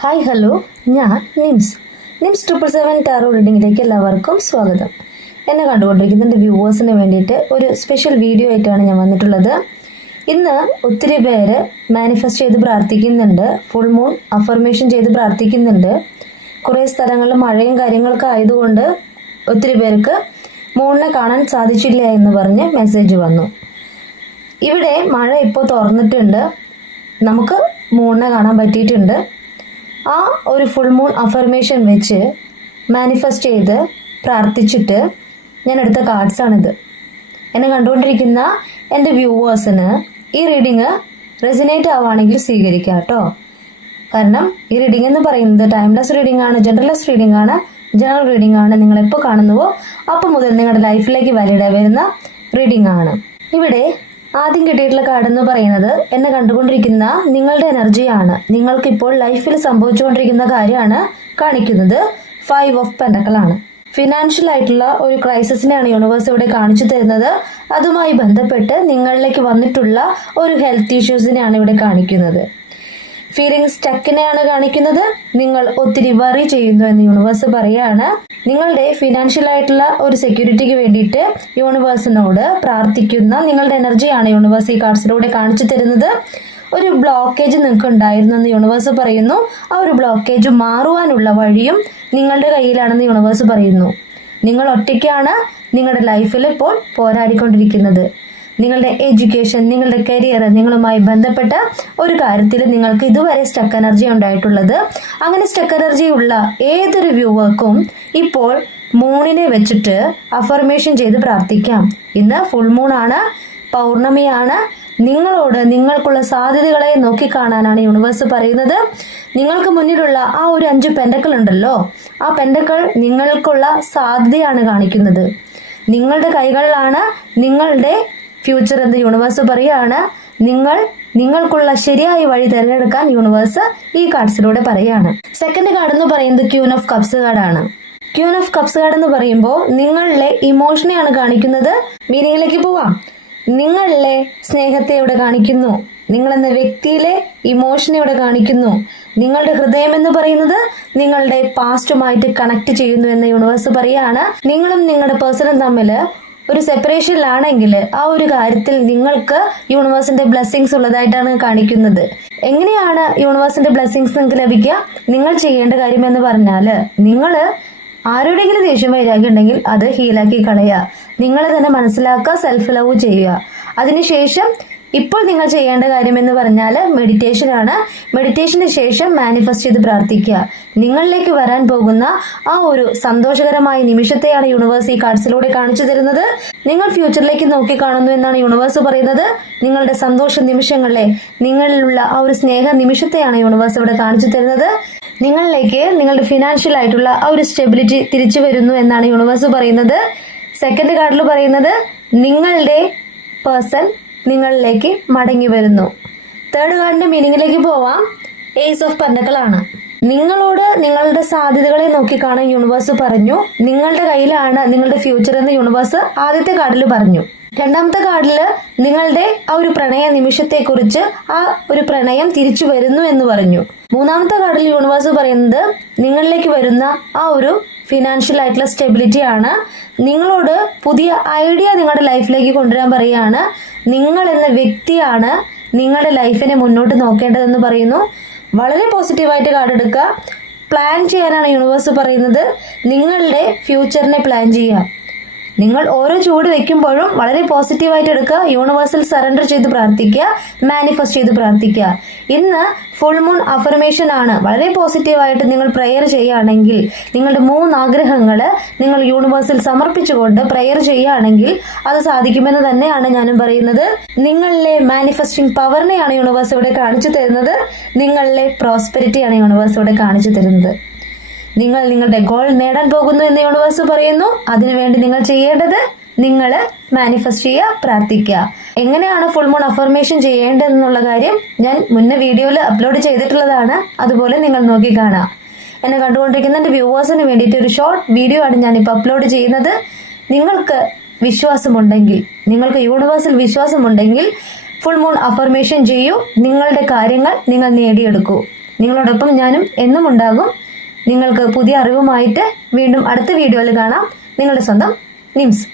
Hi hello. ഞാൻ Nims. Nims triple seven tarot റീഡിങ്ങിലേക്ക് എല്ലാവർക്കും സ്വാഗതം. എന്നെ കണ്ടുകൊണ്ടിരിക്കുന്ന എന്റെ വ്യൂവേഴ്സിന് വേണ്ടിയിട്ട് ഒരു സ്പെഷ്യൽ വീഡിയോ ആയിട്ടാണ് ഞാൻ വന്നിട്ടുള്ളത്. ഇന്ന് ഒത്തിരി പേര് മാനിഫെസ്റ്റ് ചെയ്ത് പ്രാർത്ഥിക്കുന്നുണ്ട്. ഫുൾ മൂൺ അഫർമേഷൻ ചെയ്ത് പ്രാർത്ഥിക്കുന്നുണ്ട്. കുറേ സ്ഥലങ്ങളിൽ മഴയും കാര്യങ്ങളൊക്കെ ആയതുകൊണ്ട് ഒത്തിരി പേർക്ക് മൂണിനെ കാണാൻ സാധിച്ചില്ല എന്ന് പറഞ്ഞ് മെസ്സേജ് വന്നു. ഇവിടെ മഴ ഇപ്പോൾ തുറന്നിട്ടുണ്ട്. നമുക്ക് മൂണിനെ കാണാൻ പറ്റിയിട്ടുണ്ട്. ആ ഒരു ഫുൾ മൂൺ അഫർമേഷൻ വെച്ച് മാനിഫെസ്റ്റ് ചെയ്ത് പ്രാർത്ഥിച്ചിട്ട് ഞാൻ എടുത്ത കാർഡ്സാണിത് എന്നെ കണ്ടുകൊണ്ടിരിക്കുന്ന എന്റെ വ്യൂവേഴ്സിന് ഈ റീഡിങ് റെസിനേറ്റ് ആവുകയാണെങ്കിൽ സ്വീകരിക്കാം കേട്ടോ. കാരണം ഈ റീഡിംഗ് എന്ന് പറയുന്നത് ടൈംലെസ് റീഡിംഗ് ആണ് ജനറൽലെസ് റീഡിംഗ് ആണ് ജനറൽ റീഡിംഗ് ആണ്. നിങ്ങൾ എപ്പോൾ കാണുന്നുവോ അപ്പോൾ മുതൽ നിങ്ങളുടെ ലൈഫിലേക്ക് വാലിഡ് വരുന്ന റീഡിംഗ് ആണ്. ഇവിടെ ആദ്യം കിട്ടിയിട്ടുള്ള കാർഡ് എന്ന് പറയുന്നത് എന്നെ കണ്ടുകൊണ്ടിരിക്കുന്ന നിങ്ങളുടെ എനർജിയാണ് നിങ്ങൾക്ക് ഇപ്പോൾ ലൈഫിൽ സംഭവിച്ചുകൊണ്ടിരിക്കുന്ന കാര്യമാണ് കാണിക്കുന്നത്. ഫൈവ് ഓഫ് പെൻഡക്കളാണ് ഫിനാൻഷ്യൽ ആയിട്ടുള്ള ഒരു ക്രൈസിസിനെയാണ് യൂണിവേഴ്സ് ഇവിടെ കാണിച്ചു തരുന്നത്. അതുമായി ബന്ധപ്പെട്ട് നിങ്ങളിലേക്ക് വന്നിട്ടുള്ള ഒരു ഹെൽത്ത് ഇഷ്യൂസിനെയാണ് ഇവിടെ കാണിക്കുന്നത്. ഫീലിംഗ് സ്റ്റക്കിനെയാണ് കാണിക്കുന്നത്. നിങ്ങൾ ഒത്തിരി വറി ചെയ്യുന്നു എന്ന് യൂണിവേഴ്സ് പറയാണ്. നിങ്ങളുടെ ഫിനാൻഷ്യൽ ആയിട്ടുള്ള ഒരു സെക്യൂരിറ്റിക്ക് വേണ്ടിയിട്ട് യൂണിവേഴ്സിനോട് പ്രാർത്ഥിക്കുന്ന നിങ്ങളുടെ എനർജിയാണ് യൂണിവേഴ്സ് ഈ കാർഡ്സിലൂടെ കാണിച്ചു തരുന്നത്. ഒരു ബ്ലോക്കേജ് നിങ്ങൾക്ക് ഉണ്ടായിരുന്നു എന്ന് യൂണിവേഴ്സ് പറയുന്നു. ആ ഒരു ബ്ലോക്കേജ് മാറുവാനുള്ള വഴിയും നിങ്ങളുടെ കയ്യിലാണെന്ന് യൂണിവേഴ്സ് പറയുന്നു. നിങ്ങൾ ഒറ്റയ്ക്കാണ് നിങ്ങളുടെ ലൈഫിൽ ഇപ്പോൾ പോരാടിക്കൊണ്ടിരിക്കുന്നത്. നിങ്ങളുടെ എഡ്യൂക്കേഷൻ നിങ്ങളുടെ കരിയർ നിങ്ങളുമായി ബന്ധപ്പെട്ട ഒരു കാര്യത്തിൽ നിങ്ങൾക്ക് ഇതുവരെ സ്റ്റക്ക് എനർജി ഉണ്ടായിട്ടുള്ളത്. അങ്ങനെ സ്റ്റക്ക് എനർജി ഉള്ള ഏതൊരു വ്യൂവർക്കും ഇപ്പോൾ മൂണിനെ വെച്ചിട്ട് അഫർമേഷൻ ചെയ്ത് പ്രാർത്ഥിക്കാം. ഇന്ന് ഫുൾ മൂണാണ് പൗർണമിയാണ് നിങ്ങളോട് നിങ്ങൾക്കുള്ള സാധ്യതകളെ നോക്കിക്കാണാനാണ് യൂണിവേഴ്സ് പറയുന്നത്. നിങ്ങൾക്ക് മുന്നിലുള്ള ആ ഒരു അഞ്ച് പെൻഡക്കൾ ഉണ്ടല്ലോ ആ പെൻഡക്കൾ നിങ്ങൾക്കുള്ള സാധ്യതയാണ് കാണിക്കുന്നത്. നിങ്ങളുടെ കൈകളിലാണ് നിങ്ങളുടെ ഫ്യൂച്ചർ എന്ന് യൂണിവേഴ്സ് പറയുകയാണ് നിങ്ങൾ നിങ്ങൾക്കുള്ള ശരിയായ വഴി തിരഞ്ഞെടുക്കാൻ യൂണിവേഴ്സ് ഈ കാർഡ്സിലൂടെ പറയാണ് സെക്കൻഡ് കാർഡ് എന്ന് പറയുന്നത് ക്യൂൻ ഓഫ് കപ്സ് കാർഡാണ് ക്യൂൻ ഓഫ് കപ്സ് കാർഡ് എന്ന് പറയുമ്പോൾ നിങ്ങളിലെ ഇമോഷനെയാണ് കാണിക്കുന്നത്. മീനിങ്ങിലേക്ക് പോവാം. നിങ്ങളിലെ സ്നേഹത്തെ ഇവിടെ കാണിക്കുന്നു? നിങ്ങളെന്ന വ്യക്തിയിലെ ഇമോഷനെ ഇവിടെ കാണിക്കുന്നു? നിങ്ങളുടെ ഹൃദയം എന്ന് പറയുന്നത് നിങ്ങളുടെ പാസ്റ്റുമായിട്ട് കണക്ട് ചെയ്യുന്നു എന്ന് യൂണിവേഴ്സ് പറയാണ് നിങ്ങളും നിങ്ങളുടെ പേഴ്സണും തമ്മിൽ ഒരു സെപ്പറേഷനിലാണെങ്കിൽ ആ ഒരു കാര്യത്തിൽ നിങ്ങൾക്ക് യൂണിവേഴ്സിന്റെ ബ്ലെസ്സിങ്സ് ഉള്ളതായിട്ടാണ് കാണിക്കുന്നത്. എങ്ങനെയാണ് യൂണിവേഴ്സിന്റെ ബ്ലെസ്സിങ്സ് നിങ്ങൾക്ക് ലഭിക്കുക? നിങ്ങൾ ചെയ്യേണ്ട കാര്യം എന്ന് പറഞ്ഞാൽ നിങ്ങൾ ആരോടെങ്കിലും ദേഷ്യം വൈരാഗ്യം ഉണ്ടെങ്കിൽ അത് ഹീലാക്കി കളയുക. നിങ്ങളെ തന്നെ മനസ്സിലാക്കുക സെൽഫ് ലവ് ചെയ്യുക. അതിനുശേഷം ഇപ്പോൾ നിങ്ങൾ ചെയ്യേണ്ട കാര്യം എന്ന് പറഞ്ഞാൽ മെഡിറ്റേഷൻ ആണ്. മെഡിറ്റേഷന് ശേഷം മാനിഫെസ്റ്റ് ചെയ്ത് പ്രാർത്ഥിക്കുക. നിങ്ങളിലേക്ക് വരാൻ പോകുന്ന ആ ഒരു സന്തോഷകരമായ നിമിഷത്തെയാണ് യൂണിവേഴ്സ് ഈ കാർഡ്സിലൂടെ കാണിച്ചു തരുന്നത്. നിങ്ങൾ ഫ്യൂച്ചറിലേക്ക് നോക്കി കാണുന്നു എന്നാണ് യൂണിവേഴ്സ് പറയുന്നത്. നിങ്ങളുടെ സന്തോഷ നിമിഷങ്ങളെ നിങ്ങളിലുള്ള ആ ഒരു സ്നേഹ നിമിഷത്തെയാണ് യൂണിവേഴ്സ് ഇവിടെ കാണിച്ചു തരുന്നത്. നിങ്ങളിലേക്ക് നിങ്ങളുടെ ഫിനാൻഷ്യൽ ആയിട്ടുള്ള ആ ഒരു സ്റ്റെബിലിറ്റി തിരിച്ചു വരുന്നു എന്നാണ് യൂണിവേഴ്സ് പറയുന്നത്. സെക്കൻഡ് കാർഡിൽ പറയുന്നത് നിങ്ങളുടെ പേഴ്സൺ നിങ്ങളിലേക്ക് മടങ്ങി വരുന്നു. തേർഡ് കാർഡിന്റെ മീനിങ്ങിലേക്ക് പോവാം. ഏസ് ഓഫ് പന്തക്കളാണ് നിങ്ങളോട് നിങ്ങളുടെ സാധ്യതകളെ നോക്കിക്കാണാൻ യൂണിവേഴ്സ് പറഞ്ഞു. നിങ്ങളുടെ കയ്യിലാണ് നിങ്ങളുടെ ഫ്യൂച്ചർ എന്ന് യൂണിവേഴ്സ് ആദ്യത്തെ കാർഡിൽ പറഞ്ഞു. രണ്ടാമത്തെ കാർഡിൽ നിങ്ങളുടെ ആ ഒരു പ്രണയ നിമിഷത്തെക്കുറിച്ച് ആ ഒരു പ്രണയം തിരിച്ചു വരുന്നു എന്ന് പറഞ്ഞു. മൂന്നാമത്തെ കാർഡിൽ യൂണിവേഴ്സ് പറയുന്നത് നിങ്ങളിലേക്ക് വരുന്ന ആ ഒരു ഫിനാൻഷ്യൽ ആയിട്ടുള്ള സ്റ്റെബിലിറ്റി ആണ്. നിങ്ങളോട് പുതിയ ഐഡിയ നിങ്ങളുടെ ലൈഫിലേക്ക് കൊണ്ടുവരാൻ പറയുകയാണ്. നിങ്ങൾ എന്ന വ്യക്തിയാണ് നിങ്ങളുടെ ലൈഫിനെ മുന്നോട്ട് നോക്കേണ്ടതെന്ന് പറയുന്നു. വളരെ പോസിറ്റീവായിട്ട് കാർഡ് എടുക്കുക. പ്ലാൻ ചെയ്യാനാണ് യൂണിവേഴ്സ് പറയുന്നത്. നിങ്ങളുടെ ഫ്യൂച്ചറിനെ പ്ലാൻ ചെയ്യുക. നിങ്ങൾ ഓരോ ചുവട് വെക്കുമ്പോഴും വളരെ പോസിറ്റീവായിട്ട് എടുക്കുക. യൂണിവേഴ്സൽ സറണ്ടർ ചെയ്ത് പ്രാർത്ഥിക്കുക. മാനിഫെസ്റ്റ് ചെയ്ത് പ്രാർത്ഥിക്കുക. ഇന്ന് ഫുൾ മൂൺ അഫർമേഷൻ ആണ്. വളരെ പോസിറ്റീവായിട്ട് നിങ്ങൾ പ്രെയർ ചെയ്യുകയാണെങ്കിൽ നിങ്ങളുടെ മൂന്ന് ആഗ്രഹങ്ങൾ നിങ്ങൾ യൂണിവേഴ്സിൽ സമർപ്പിച്ചുകൊണ്ട് പ്രെയർ ചെയ്യുകയാണെങ്കിൽ അത് സാധിക്കുമെന്ന് തന്നെയാണ് ഞാനും പറയുന്നത്. നിങ്ങളിലെ മാനിഫെസ്റ്റിംഗ് പവറിനെയാണ് യൂണിവേഴ്സ് ഇവിടെ കാണിച്ചു തരുന്നത്. നിങ്ങളിലെ പ്രോസ്പെരിറ്റിയാണ് യൂണിവേഴ്സ് ഇവിടെ കാണിച്ചു തരുന്നത്. നിങ്ങൾ നിങ്ങളുടെ ഗോൾ നേടാൻ പോകുന്നു എന്ന് യൂണിവേഴ്സ് പറയുന്നു. അതിനുവേണ്ടി നിങ്ങൾ ചെയ്യേണ്ടത് നിങ്ങൾ മാനിഫെസ്റ്റ് ചെയ്യുക പ്രാർത്ഥിക്കുക. എങ്ങനെയാണ് ഫുൾ മൂൺ അഫർമേഷൻ ചെയ്യേണ്ടതെന്നുള്ള കാര്യം ഞാൻ മുന്നേ വീഡിയോയിൽ അപ്ലോഡ് ചെയ്തിട്ടുള്ളതാണ്. അതുപോലെ നിങ്ങൾ നോക്കി കാണാം. എന്നെ കണ്ടുകൊണ്ടിരിക്കുന്ന എന്റെ വ്യൂവേഴ്സിന് വേണ്ടിയിട്ട് ഒരു ഷോർട്ട് വീഡിയോ ആണ് ഞാനിപ്പോൾ അപ്ലോഡ് ചെയ്യുന്നത്. നിങ്ങൾക്ക് വിശ്വാസമുണ്ടെങ്കിൽ നിങ്ങൾക്ക് യൂണിവേഴ്സിൽ വിശ്വാസമുണ്ടെങ്കിൽ ഫുൾ മൂൺ അഫർമേഷൻ ചെയ്യൂ. നിങ്ങളുടെ കാര്യങ്ങൾ നിങ്ങൾ നേടിയെടുക്കൂ. നിങ്ങളോടൊപ്പം ഞാനും എന്നും ഉണ്ടാകും നിങ്ങൾക്ക് പുതിയ അറിവുമായിട്ട് വീണ്ടും അടുത്ത വീഡിയോയിൽ കാണാം. നിങ്ങളുടെ സ്വന്തം നിംസ്.